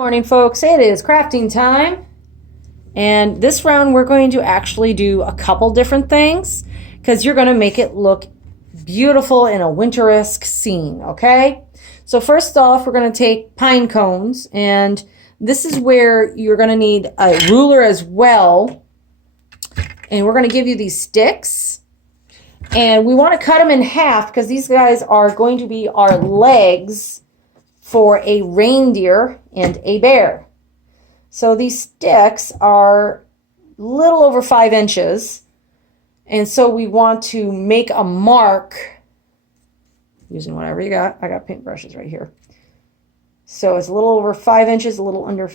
Morning, folks. It is crafting time. And this round we're going to actually do a couple different things because you're going to make it look beautiful in a winter-esque scene, okay? So first off, we're going to take pine cones, and this is where you're going to need a ruler as well. And we're going to give you these sticks. And we want to cut them in half because these guys are going to be our legs for a reindeer and a bear. So these sticks are a little over 5 inches. And so we want to make a mark using whatever you got. I got paintbrushes right here. So it's a little over 5 inches, a little under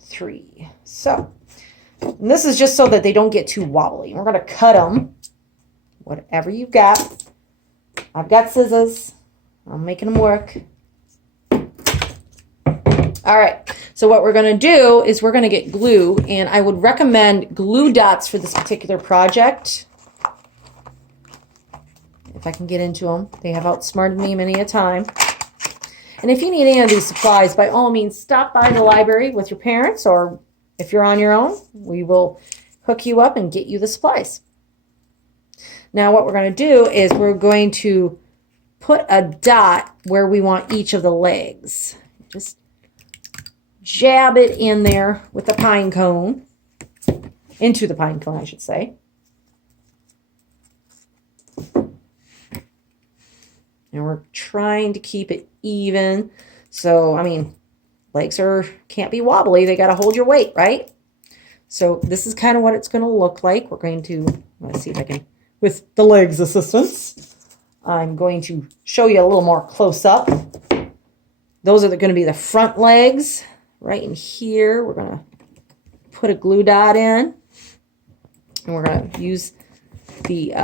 3. So, and this is just so that they don't get too wobbly. We're going to cut them, whatever you've got. I've got scissors. I'm making them work. All right, so what we're going to do is we're going to get glue, and I would recommend Glue Dots for this particular project. If I can get into them. They have outsmarted me many a time. And if you need any of these supplies, by all means, stop by the library with your parents, or if you're on your own, we will hook you up and get you the supplies. Now what we're going to do is we're going to put a dot where we want each of the legs. Just jab it in there with the pine cone, into the pine cone, I should say. And we're trying to keep it even. So, I mean, legs can't be wobbly. They got to hold your weight, right? So this is kind of what it's going to look like. We're going to, let's see if I can, with the legs assistance, I'm going to show you a little more close up. Those are going to be the front legs. Right in here, we're going to put a glue dot in. And we're going to use the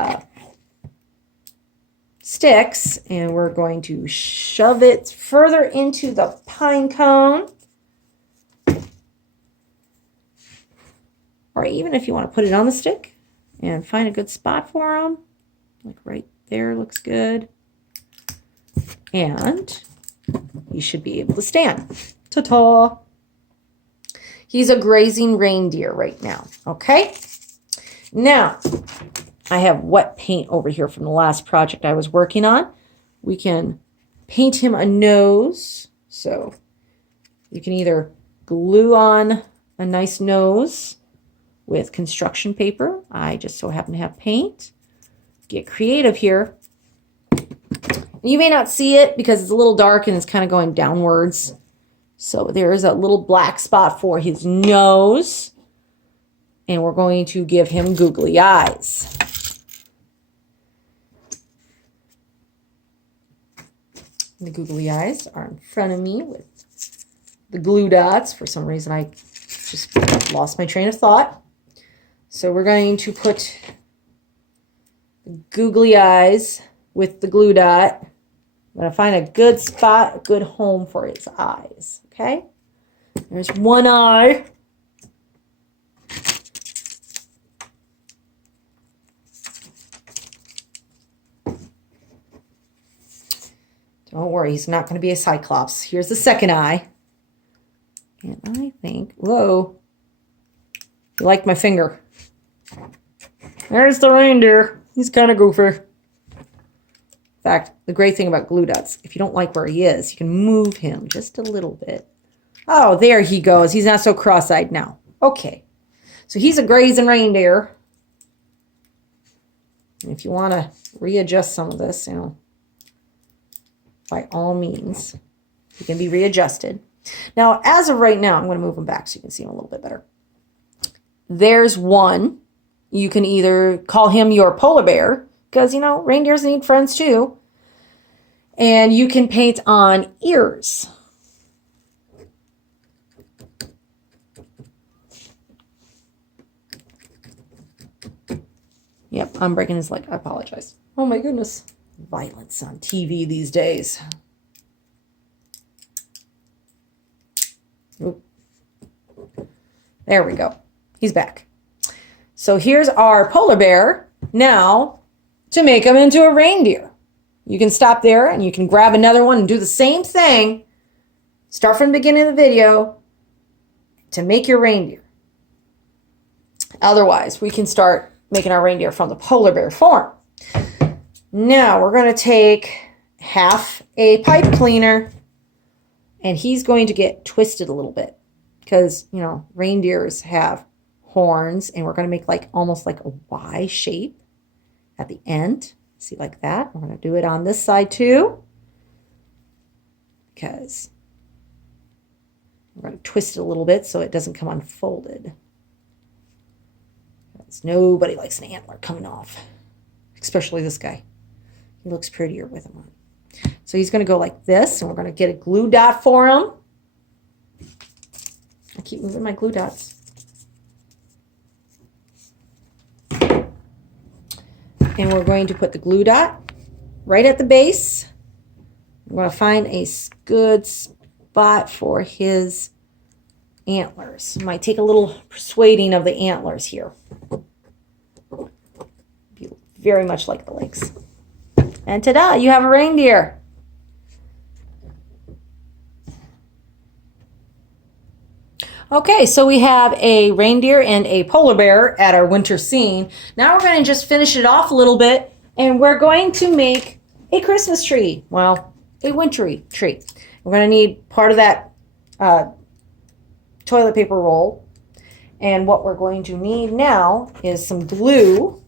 sticks, and we're going to shove it further into the pine cone. Or even if you want to put it on the stick and find a good spot for them, like right there looks good. And you should be able to stand. Ta-ta! He's a grazing reindeer right now, okay? Now, I have wet paint over here from the last project I was working on. We can paint him a nose. So you can either glue on a nice nose with construction paper. I just so happen to have paint. Get creative here. You may not see it because it's a little dark and it's kind of going downwards. So there's a little black spot for his nose. And we're going to give him googly eyes. The googly eyes are in front of me with the glue dots. For some reason, I just lost my train of thought. So we're going to put the googly eyes with the glue dot. I'm going to find a good spot, a good home for his eyes. Okay? There's one eye. Don't worry, he's not going to be a cyclops. Here's the second eye. And I think, whoa, you liked my finger. There's the reindeer. He's kind of goofy. In fact, the great thing about glue dots, if you don't like where he is, you can move him just a little bit. Oh, there he goes. He's not so cross-eyed now. Okay. So he's a grazing reindeer. And if you want to readjust some of this, you know, by all means, he can be readjusted. Now, as of right now, I'm going to move him back so you can see him a little bit better. There's one. You can either call him your polar bear, because, you know, reindeers need friends too. And you can paint on ears. Yep, I'm breaking his leg. I apologize. Oh my goodness. Violence on TV these days. Oop. There we go. He's back. So here's our polar bear. Now, to make him into a reindeer, you can stop there and you can grab another one and do the same thing. Start from the beginning of the video to make your reindeer. Otherwise, we can start making our reindeer from the polar bear form. Now we're going to take half a pipe cleaner, and he's going to get twisted a little bit because, you know, reindeers have horns, and we're going to make like almost like a Y shape at the end. See, like that. We're going to do it on this side too, because we're going to twist it a little bit so it doesn't come unfolded. Because nobody likes an antler coming off, especially this guy. He looks prettier with them on. So he's going to go like this, and we're going to get a glue dot for him. I keep moving my glue dots. And we're going to put the glue dot right at the base. We're going to find a good spot for his antlers. Might take a little persuading of the antlers here. Very much like the legs. And ta-da, you have a reindeer. Okay, so we have a reindeer and a polar bear at our winter scene. Now we're going to just finish it off a little bit, and we're going to make a Christmas tree. Well, a wintry tree. We're going to need part of that toilet paper roll. And what we're going to need now is some glue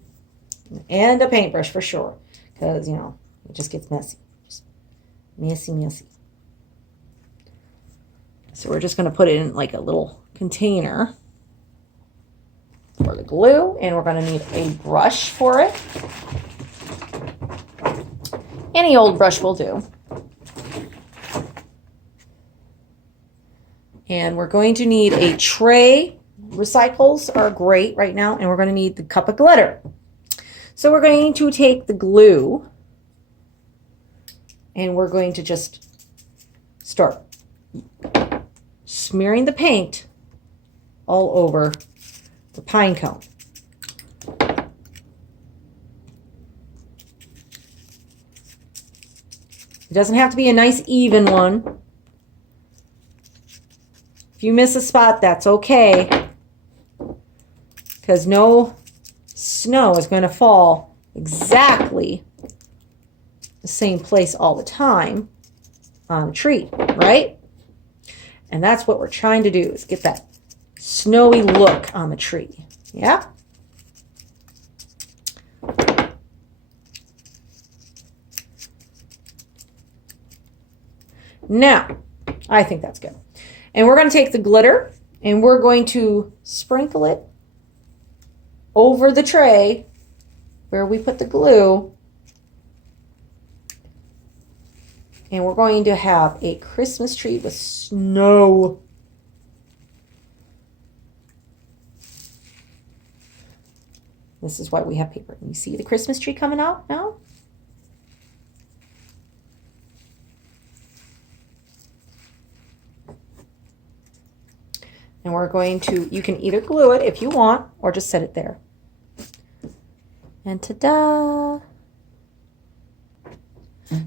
and a paintbrush for sure. Because, you know, it just gets messy. Just messy. So we're just going to put it in like a little container for the glue. And we're going to need a brush for it. Any old brush will do. And we're going to need a tray. Recycles are great right now. And we're going to need the cup of glitter. So we're going to take the glue. And we're going to just start smearing the paint all over the pine cone. It doesn't have to be a nice even one. If you miss a spot, that's okay, because no snow is going to fall exactly the same place all the time on the tree, right? And that's what we're trying to do, is get that snowy look on the tree. Yeah? Now, I think that's good. And we're going to take the glitter and we're going to sprinkle it over the tray where we put the glue. And we're going to have a Christmas tree with snow. This is why we have paper. You see the Christmas tree coming out now? And we're going to, you can either glue it if you want, or just set it there. And ta-da!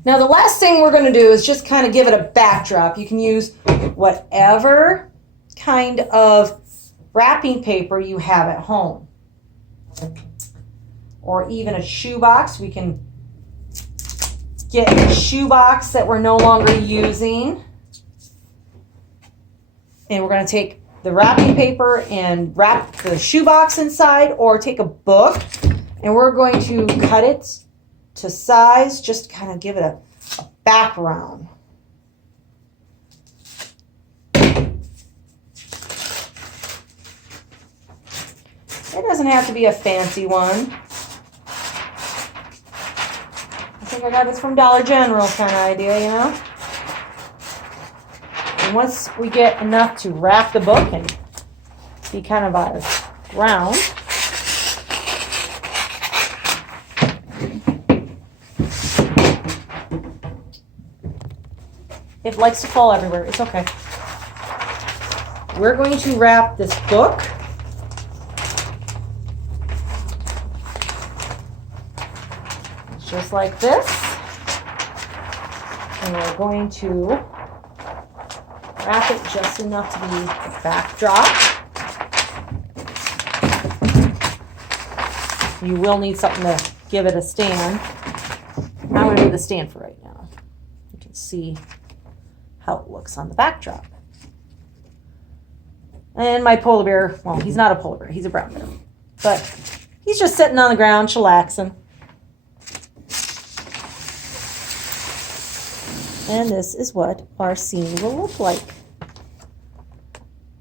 Now the last thing we're going to do is just kind of give it a backdrop. You can use whatever kind of wrapping paper you have at home. Or even a shoebox. We can get a shoebox that we're no longer using. And we're going to take the wrapping paper and wrap the shoebox inside, or take a book and we're going to cut it to size, just to kind of give it a background. It doesn't have to be a fancy one. I think I got this from Dollar General kind of idea, you know? And once we get enough to wrap the book and be kind of on the ground, it likes to fall everywhere. It's okay. We're going to wrap this book just like this. And we're going to wrap it just enough to be the backdrop. You will need something to give it a stand. I'm going to do the stand for right now. You can see how it looks on the backdrop. And my polar bear, well, he's not a polar bear, he's a brown bear. But he's just sitting on the ground, chillaxing. And this is what our scene will look like.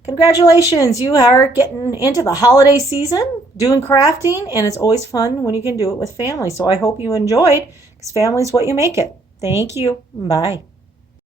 Congratulations, you are getting into the holiday season, doing crafting, and it's always fun when you can do it with family. So I hope you enjoyed, because family is what you make it. Thank you. Bye.